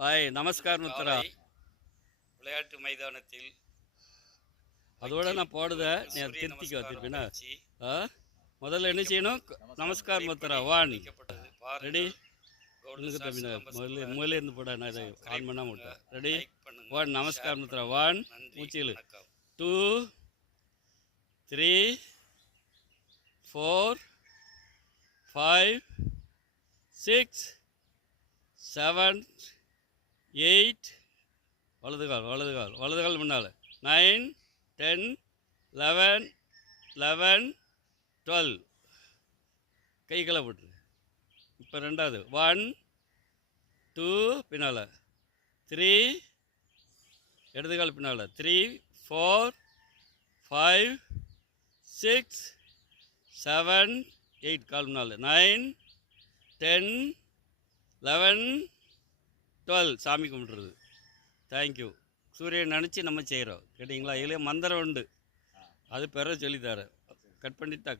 Hi நமஸ்கார் முத்ரா. விளையாட்டு மைதானத்தில் அதோட நான் போடுதேன், நீ அதை திருத்திக்க வச்சிருப்பீனா? முதல்ல என்ன செய்யணும்? நமஸ்கார் முத்ரா ஒன். ரெடி? உங்களுக்கு தம்பினா முதல்ல இருந்து போட, நான் இதை ஆன் பண்ணாம விட்டேன். Ready one. Namaskar mudra one. மூச்சில் 2 3 4 5 6 7 8. வலது கால் முன்னால் 9 10 11 11 12. கை கீழே போட்டுரு. இப்போ ரெண்டாவது 1 2 பின்னால் 3. இடது கால் பின்னால் 3 4 5 6 7 8. கால் முன்னால் 9 10 11 12. சாமி கும்பிட்றது. தேங்க்யூ. சூரியன் நினச்சி நம்ம செய்கிறோம். கேட்டிங்களா? இதுலேயே மந்திரம் உண்டு, அது பிறகு சொல்லித்தரேன். கட் பண்ணிட்டா